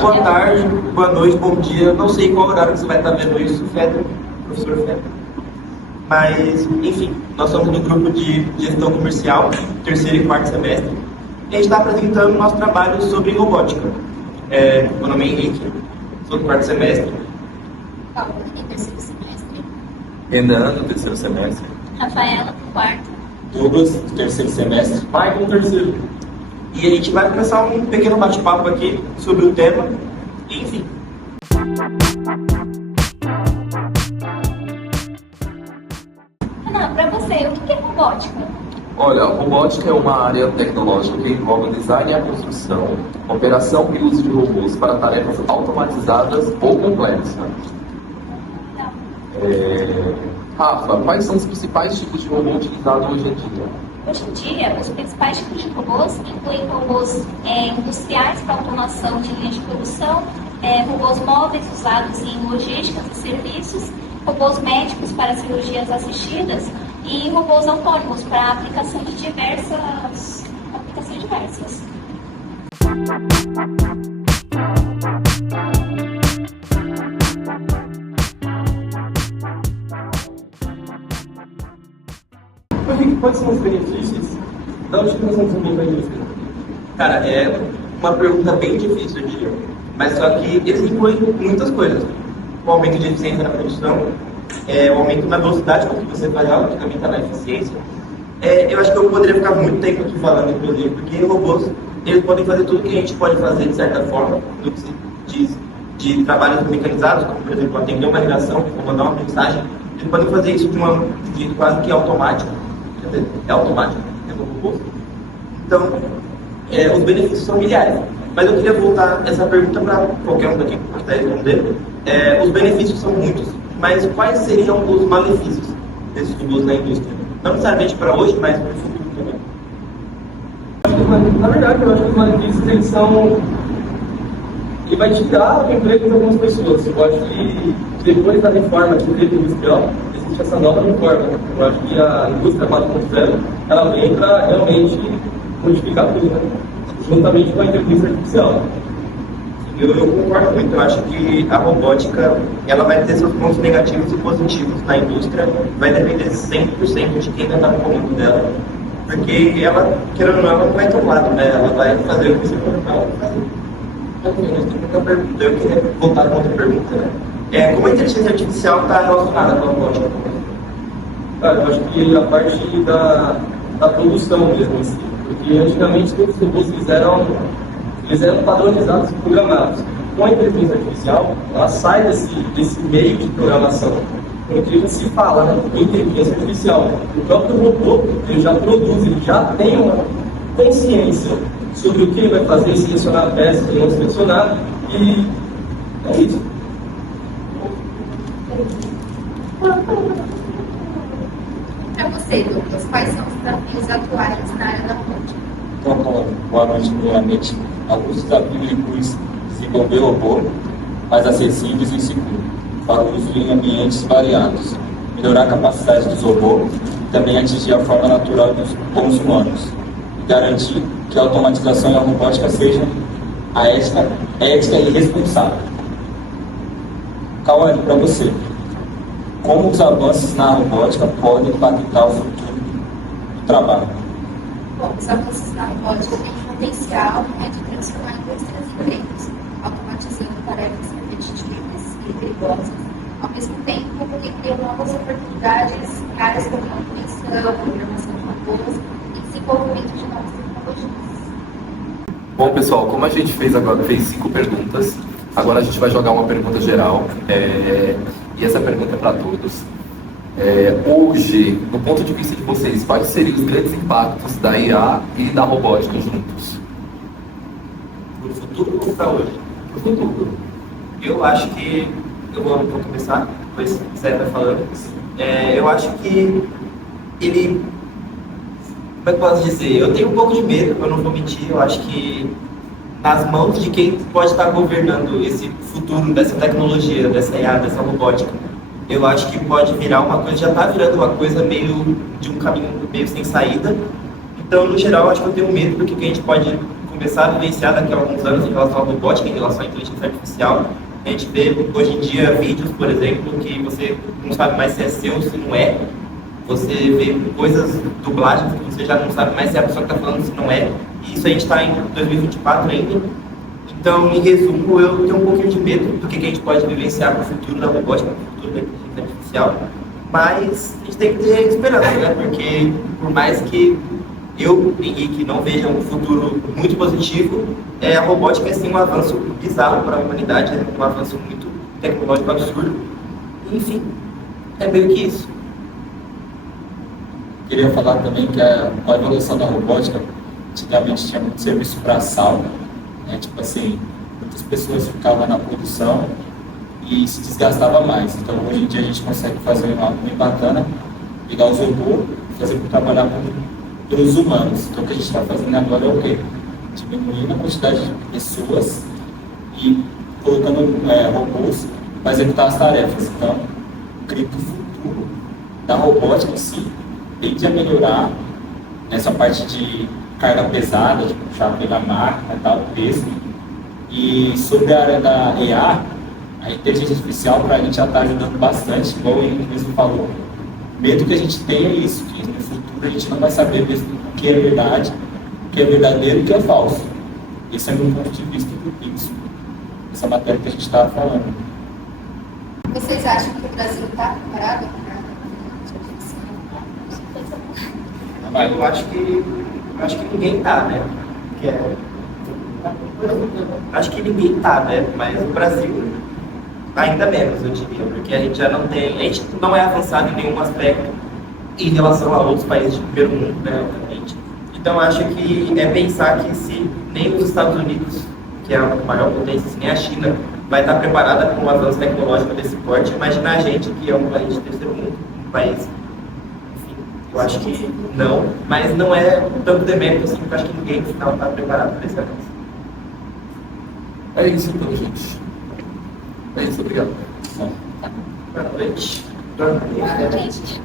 Boa tarde, boa noite, bom dia. Não sei qual horário que você vai estar vendo isso, Feder, professor Feder. Mas, enfim, nós somos do grupo de gestão comercial, terceiro e quarto semestre. E a gente está apresentando nosso trabalho sobre robótica. Meu nome é Henrique, sou do quarto semestre. Paula, do terceiro semestre. Renan, do terceiro semestre. Rafaela, do quarto. Douglas, do terceiro semestre. Michael, terceiro. E a gente vai começar um pequeno bate-papo aqui sobre o tema, enfim. Renan, para você, o que é robótica? Olha, a robótica é uma área tecnológica que envolve o design e a construção, operação e uso de robôs para tarefas automatizadas ou complexas. Rafa, quais são os principais tipos de robô utilizados hoje em dia? Hoje em dia, os principais tipos de robôs incluem robôs industriais para automação de linhas de produção, robôs móveis usados em logísticas e serviços, robôs médicos para cirurgias assistidas e robôs autônomos para aplicação de diversas aplicações diversas. Quais são os benefícios da utilização dos robôs na indústria? Cara, é uma pergunta bem difícil, eu diria. Mas só que eles incluem muitas coisas. O aumento de eficiência na produção, o aumento na velocidade com que você faz ela, que também está na eficiência. Eu acho que eu poderia ficar muito tempo aqui falando, inclusive, porque robôs, eles podem fazer tudo que a gente pode fazer, de certa forma, no que se diz de trabalhos mecanizados, como, por exemplo, atender uma ligação, ou mandar uma mensagem. Eles podem fazer isso de um jeito quase que automático. É automático, é no robô. Então, os benefícios são milhares. Mas eu queria voltar essa pergunta para qualquer um daqui que está respondendo. Os benefícios são muitos, mas quais seriam os malefícios desses robôs na indústria? Não necessariamente para hoje, mas para o futuro também. Na verdade, eu acho que os malefícios eles são. Ele vai tirar o emprego de algumas pessoas. Eu acho que depois da reforma do direito industrial, existe essa nova reforma. Eu acho que a indústria 4.0 ela vem para realmente modificar tudo, né? Juntamente com a inteligência artificial. Eu concordo muito. Eu acho que a robótica ela vai ter seus pontos negativos e positivos na indústria. Vai depender 100% de quem vai estar no comando dela. Porque ela, querendo ou não, ela não vai ter um lado, né? Ela vai fazer o que você for fazer. Eu queria voltar com outra pergunta, né? Como a inteligência artificial está relacionada com a robótica? Cara, eu acho que a parte da produção mesmo, assim. Porque antigamente todos os robôs eles eram padronizados e programados. Com a inteligência artificial, ela sai desse meio de programação. Porque se fala, né, em inteligência artificial. O próprio robô, ele já produz, ele já tem uma consciência sobre o que ele vai fazer, selecionar a peça, não selecionar, e é isso. Para você, Douglas, quais são os desafios atuais na área da robótica? Então, boa noite, primeiramente. Alguns desafios incluem desenvolver robô mais acessíveis e seguros, para o uso em ambientes variados, melhorar a capacidade dos robôs e também atingir a forma natural dos bons humanos, e garantir que a automatização e a robótica sejam ética e responsável. Cauane, para você, como os avanços na robótica podem impactar o futuro do trabalho? Bom, os avanços na robótica têm potencial de transformar indústrias em empregos, automatizando tarefas repetitivas e perigosas, ao mesmo tempo que criam novas oportunidades em áreas como manutenção, programação de robôs e desenvolvimento de novas tecnologias. Bom, pessoal, como a gente fez 5 perguntas, agora a gente vai jogar uma pergunta geral, e essa pergunta é para todos. Hoje, do ponto de vista de vocês, quais seriam os grandes impactos da IA e da robótica juntos? Para o futuro ou para hoje? Para o futuro. Eu acho que, eu vou começar, depois você vai falando. Eu acho que ele, como é que eu posso dizer? Eu tenho um pouco de medo, eu não vou mentir. Eu acho que nas mãos de quem pode estar governando esse futuro dessa tecnologia, dessa IA, dessa robótica, eu acho que pode virar uma coisa, já está virando uma coisa meio de um caminho meio sem saída. Então, no geral, acho que eu tenho medo do que a gente pode começar a vivenciar daqui a alguns anos em relação à robótica, em relação à inteligência artificial. A gente vê hoje em dia vídeos, por exemplo, que você não sabe mais se é seu, se não é. Você vê coisas, dublagens, que você já não sabe mais se é a pessoa que está falando, se não é. E isso a gente está em 2024 ainda. Então, em resumo, eu tenho um pouquinho de medo do que a gente pode vivenciar no futuro da robótica, no futuro da inteligência artificial. Mas a gente tem que ter esperança, né? Porque por mais que eu, Henrique, não veja um futuro muito positivo, a robótica é sim um avanço bizarro para a humanidade, é um avanço muito tecnológico absurdo. Enfim, é meio que isso. Queria falar também que com a evolução da robótica, antigamente tinha muito serviço braçal, né? Tipo assim, muitas pessoas ficavam na produção e se desgastava mais. Então hoje em dia a gente consegue fazer algo bem bacana, pegar os robôs e fazer para trabalhar pelos humanos. Então o que a gente está fazendo agora é o quê? Diminuindo a quantidade de pessoas e colocando robôs para executar as tarefas. Então, creio que o futuro da robótica em si tende a melhorar nessa parte de carga pesada, de puxar pela máquina, tal, peso. E sobre a área da EA, a inteligência artificial para a gente já está ajudando bastante, igual o Henrique mesmo falou. O medo que a gente tem é isso, que no futuro a gente não vai saber mesmo o que é verdade, o que é verdadeiro e o que é falso. Esse é o meu ponto de vista disso, essa matéria que a gente estava falando. Vocês acham que o Brasil está preparado para Eu acho que ninguém está, né? Acho que ninguém está, né? Mas o Brasil ainda menos, eu diria, porque a gente já não tem, a gente não é avançado em nenhum aspecto em relação a outros países de primeiro mundo, né? Obviamente. Então acho que é pensar que se nem os Estados Unidos, que é a maior potência, se nem a China vai estar preparada para um avanço tecnológico desse porte, imagina a gente que é um país de terceiro mundo, um país. Eu acho que não, mas não é tanto demérito assim, porque eu acho que ninguém no final está preparado para esse avanço. É isso então, gente. É isso, obrigado. Boa noite. Boa noite.